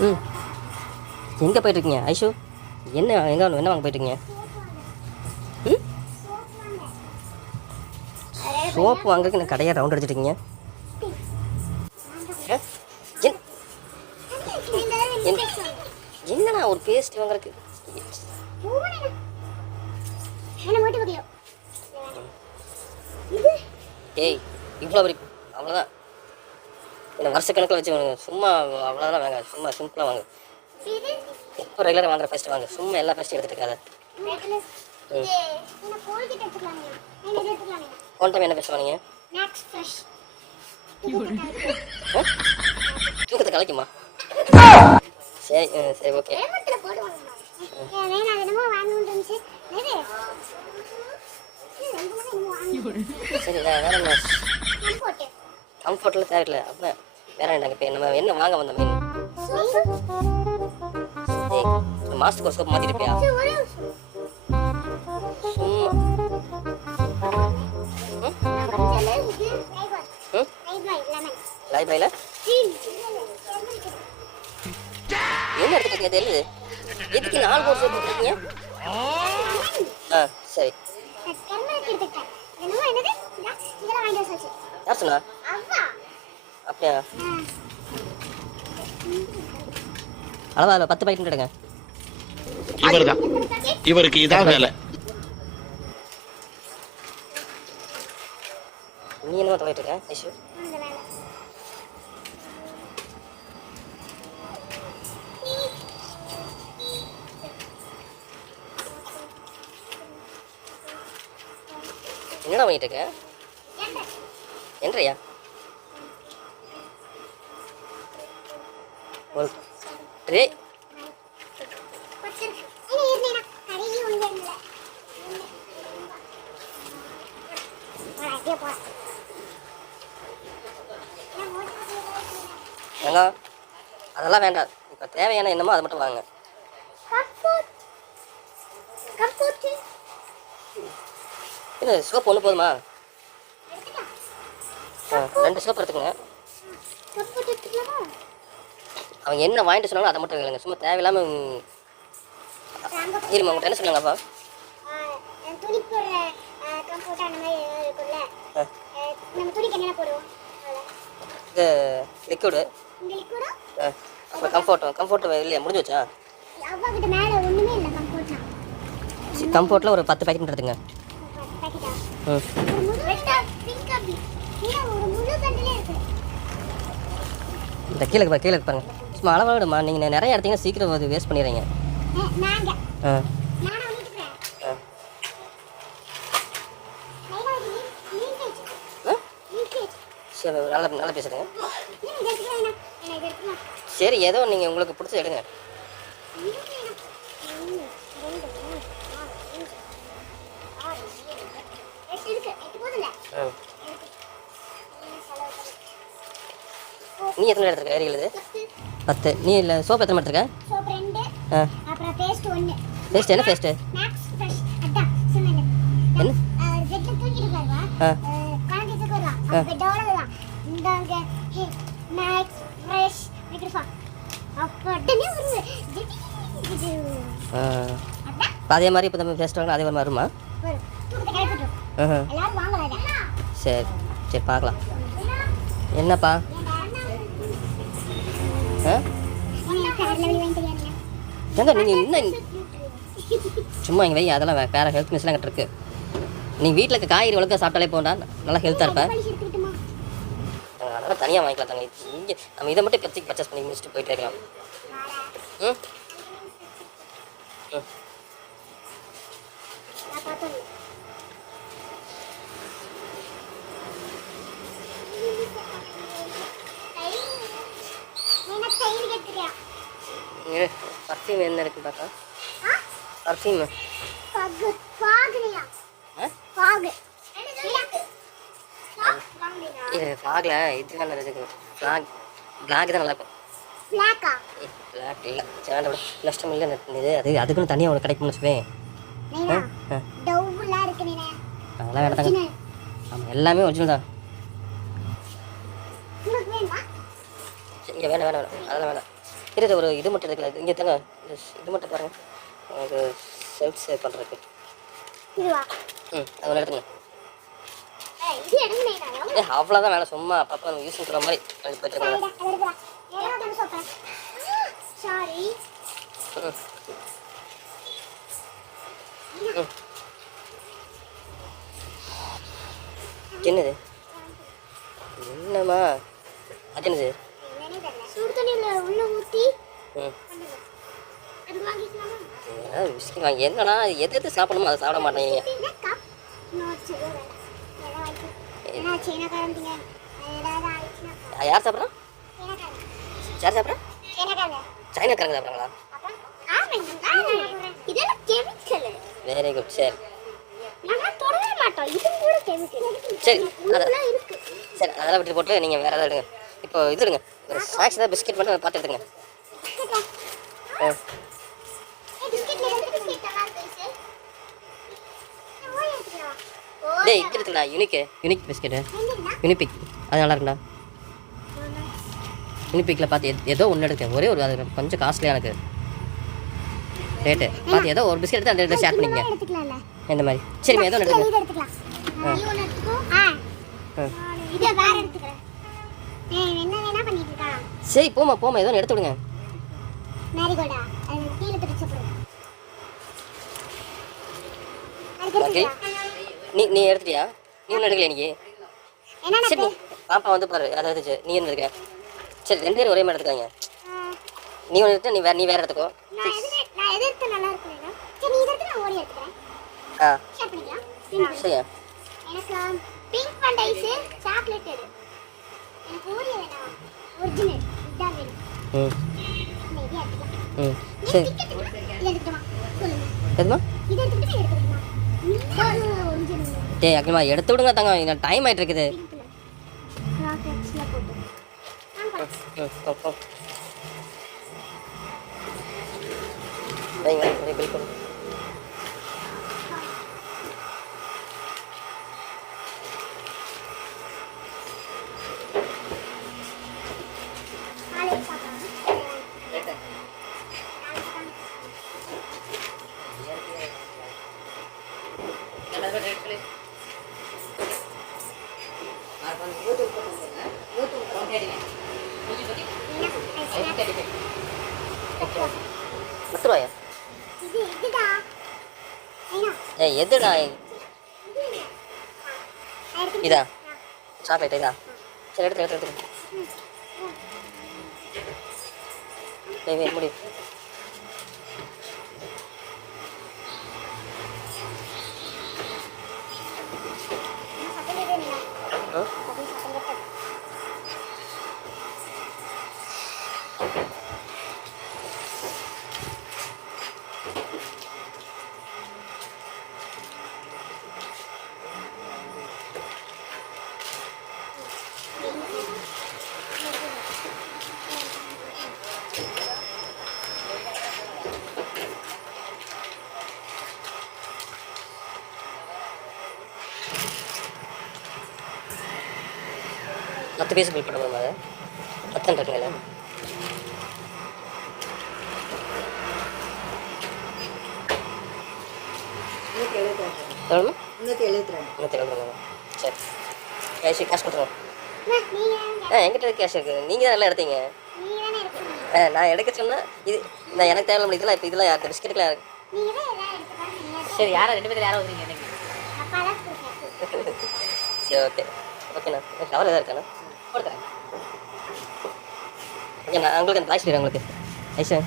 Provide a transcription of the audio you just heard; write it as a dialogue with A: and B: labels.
A: ம். எங்கே போயிட்டுருக்கீங்க ஐஷு? என்ன எங்கே என்ன வாங்க போயிட்டுருக்கீங்க? ம்? சோப்பு வாங்குறதுக்கு எனக்கு கடையாக ரவுண்ட் அடிச்சிட்ருக்கீங்க என்னண்ணா ஒரு பேஸ்ட் வாங்குறதுக்கு? ஏய் இவ்வளோ பெரிய அவ்வளோதான் என்ன வருஷக்கணக்கில் வச்சு வாங்க சும்மா அவ்வளோதான் வாங்க. சும்மா சிம்பிளாக வாங்க. இப்போ ரெகுலராக வாங்குற ஃபஸ்ட்டு வாங்க. சும்மா எல்லா ஃபஸ்ட்டும் எடுத்துட்டு இருக்காத ஒன் டைம் என்ன ஃபஸ்ட் வாங்க தூக்கத்தை கலைக்குமா? சரி ம், சரி ஓகே சரி வேற என்ன? கம்ஃபர்ட்டில் தேவையில்லை அப்போ வேற என்ன இப்போ நம்ம என்ன வாங்க வந்த மீன் ஏய் மாதத்துக்கு ஒரு சோப்பு மாற்றிட்டு போயா சும்மா. ம்? லைப்ரரியில் என்ன எடுத்துட்டு தெரியுது? எதுக்கு நாலு கோர்ஸ் போட்டுருக்கீங்க ஆ சரி யார் சொன்னா அப்படியா? அளவா அதில் பத்து பாக்கெட் எடுங்க
B: இவர்தான் இவருக்கு இதான் வேலை.
A: நீ என்ன தொலைட்டு இருக்க ஐஷு? என்னடா பண்ணிட்டு இருக்க? என்றையா? ட்ரே ஏங்க அதெல்லாம் வேண்டாம். இப்போ தேவையான என்னமோ அதை மட்டும் வாங்க. இது சோப் ஒன்று போதுமா? ரெண்டு சோப் எடுத்துக்கோங்க. அவங்க என்ன வாங்கிட்டு சொன்னாலும் அதை மட்டும் இல்லைங்க சும்மா தேவையில்லாமல் இருமா உங்கள்கிட்ட என்ன சொன்னாங்க அப்பா
C: துணி போடுற கம்ஃபர்ட் அந்த மாதிரி ஏதாவது இருக்கும்ல?
A: ஆ.
C: அஹ் நம்ம துணிக்கு என்னென்ன போடுவோம்? அதுல.
A: இது லிக்விடு
C: இந்த லிக்விடா
A: அப்புறம் கம்ஃபர்ட்டும் கம்ஃபர்ட் இல்லையா? முடிஞ்சு வச்சா
C: அவ்வா கிட்ட மேல ஒண்ணுமே இல்ல கம்ஃபர்ட்னா
A: சரி கம்ஃபர்ட்டில் ஒரு பத்து பாக்கெட் எடுத்துங்க இந்த கீழே கீழே பாருங்க. அளவாக விடுமா நீங்கள் நிறைய எடுத்தீங்கன்னா சீக்கிரம் அது வேஸ்ட் பண்ணிடுறீங்க. ஆ. சரி நல்லா நல்லா பேசுகிறேங்க சரி ஏதோ நீங்கள் உங்களுக்கு பிடிச்ச எடுங்க. நீ எத்தனை எடுத்துருக்க? ஏரியில்
C: பத்து.
A: நீ இல்லை சோப்பு எத்தனை
C: சோப் ரெண்டு
A: ஆ.
C: அப்புறம் பேஸ்ட் ஒன்று
A: பேஸ்ட் என்ன பேஸ்ட்டு
C: மேக்ஸ் ஃப்ரெஷ் அதான் சொன்னேன்
A: என்ன?
C: பெட்ல தூங்கிட்டு பாருவா
A: ஆ.
C: இந்த அங்க மேக்ஸ் ஃப்ரெஷ் அப்போ
A: ஆ. அதே மாதிரி இப்போ நம்ம பேஸ்ட் வாங்கினா அதே மாதிரி வருமா?
C: எல்லாரும் வாங்கலாம்
A: சரி சரி பார்க்கலாம். என்னப்பா? ஆ? ஏங்க நீங்கள் இன்னும் சும்மா இங்கே வை அதெல்லாம் வேறு ஹெல்த் மிஸ்லாம் கிட்ட இருக்கு. நீ வீட்டில் இருக்க காய்கறி வளர்க்க சாப்பிட்டாலே போண்டா நல்லா ஹெல்த்தாக இருப்பேன் அதெல்லாம் தனியாக வாங்கிக்கலாம் தங்க. இங்கே நம்ம இதை மட்டும் இப்போதைக்கு பர்ச்சேஸ் பண்ணி முடிச்சுட்டு போயிட்டே இருக்கலாம். ம்? ம். பர்ஃப்யூம் என்ன இருக்குன்னு பார்த்தா பர்ஃப்யூம் இது ஃப்ளாகில் இது நல்லா இருக்குது ஃப்ளாக் பிளாக் தான் நல்லா இருக்கும். பிளாக் இல்லை. விடு. நஷ்டம் இல்லை இது அது அதுக்குன்னு தனியாக உனக்கு கிடைக்கும்னு வச்சுப்பேன் அதெல்லாம் வேண்டாம் ஆமாம் எல்லாமே ஒரிஜினல் தான்.
C: வேணுமா?
A: இங்கே வேணாம் வேணாம் வேணாம். அதெல்லாம் வேணாம். இரு இது ஒரு இது மட்டும் இருக்குல்ல இங்கே தாங்க. இது மட்டும் பாருங்க. எனக்கு செல்ஃப் சேவ் பண்ணுறதுக்கு ம் அது ஒன்று எடுத்துங்க அவ்வளோதான் வேலை. சும்மா அப்பப்போ யூஸ் பண்ணுற மாதிரி அது போயிட்டுருக்கோங்க
C: சாரி.
A: ம். ம். என்னது? வாங்கி என்னடா எது எது சாப்பிடணுமோ அதை சாப்பிட மாட்டேங்க யார் சாப்பிட்றா? யார் சாப்பிட்றா? சைனாக்காரங்க சாப்பிட்றாங்களா? வெரி குட் சரி சரி, சரி அதெல்லாம் விட்டு போட்டு நீங்கள் வேறு ஏதாவது எடுங்க. இப்போ இது எடுங்க. ஒரு ஸ்நாக்ஸ் ஏதாவது பிஸ்கட் மட்டும் பார்த்து எடுத்துங்க ஆ
C: ஏய் பிஸ்கெட்ல எந்த பிஸ்கெட் நல்லா இருக்கு ஓய் எடுத்துக்கலாம் ஓய்
A: டேய் இது இருக்குடா யூனிக்கு யூனிக் பிஸ்கெட்டு யூனிபிக் அது நல்லா இருக்குடா யூனிபிக்கில் பார்த்து ஏதோ ஒன்று எடுத்தேன். ஒரே ஒரு அது கொஞ்சம் காஸ்ட்லியாக எனக்கு ரேட்டு பார்த்து ஏதோ ஒரு பிஸ்கெட் எடுத்து அந்த ஷேர் பண்ணிக்கங்க. இந்த மாதிரி. சரிம்மா ஏதோ ஒன்று
C: எடுத்துக்கலாம் நீ ஒன்று எடுத்துக்கோ. ஆ.
A: ஆ.
C: இதை வேற எடுத்துக்கிறேன் ஏய் என்ன வேணா பண்ணிட்டு இருக்கான்
A: சரி போமா போமா ஏதோ எடுத்து விடுங்க
C: மேரிகோல்டா
A: நீ நீ எடுத்துட்டியா? நீ ஒன்றும் எடுக்கலையா இன்னைக்கு?
C: என்ன
A: சரி நீ பாப்பா வந்து பாரு அதை எடுத்துச்சு நீ எடுக்க சரி ரெண்டு பேரும் ஒரே மாதிரி எடுத்துக்காங்க. நீ ஒன்று எடுத்து நீ வேறு நீ வேறு எடுத்துக்கோ.
C: நான் எது நான் எது எடுத்து நல்லா இருக்கும் சரி நீ இதை எடுத்து நான் ஓடி எடுத்துக்கிறேன்.
A: ஆ. சரியா.
C: எனக்கு பிங்க் ஃபண்டைஸ் சாக்லேட் எடு. எனக்கு ஓரியோ வேணாம். ஒரிஜினல் இதான் வேணும்.
A: ம். ம்
C: நீ
A: சரி.
C: இது சொல்லுங்க.
A: டேய் அக்னிமா எடுத்து விடுங்க தங்க எனக்கு டைம் ஆகிட்டு இருக்குது
C: பிங்க்ல கிராஃபிக்ஸ்ல போட்டு ஆமா
A: ம் போ, போ. வைங்க அப்படியே பில் பண்ணு
C: காலையில சாப்பிடலாம்
A: பத்து ரூபாயா
C: இது இதுடா ஐயா
A: ஏய் எதுடா இதா சாக்லேட் இதா சரி எடுத்து எடுத்து எடுத்து முடியும் பத்து பீஸ் பில் பண்ண அது பத்தன் இருக்குங்களா
D: முந்நூற்றி எழுபத்தி ரெண்டு.
A: சரி. கேஷ் கேஷ் கொடுத்துருவோம்.
C: நீங்க
A: ஆ என்கிட்ட கேஷ் இருக்குது நீங்கள் தான் எடுத்தீங்க? ஆ நான் எடுக்க சொன்னால் இது நான் எனக்கு தேவையில்ல இதெல்லாம் இப்போ இதெல்லாம் யாருக்கு? பிஸ்கெட்டுலாம் யாருக்கு
D: சரி யாரோ ரெண்டு பேரும் யாரோ வந்துருங்க எனக்கு.
A: சரி ஓகே ஓகேண்ணா கவர் எதாவது இருக்காண்ணா
D: கொடுத்துறேன்
A: ஓகேண்ணா உங்களுக்கு அந்த பாய்ஸ் உங்களுக்கு ஐசா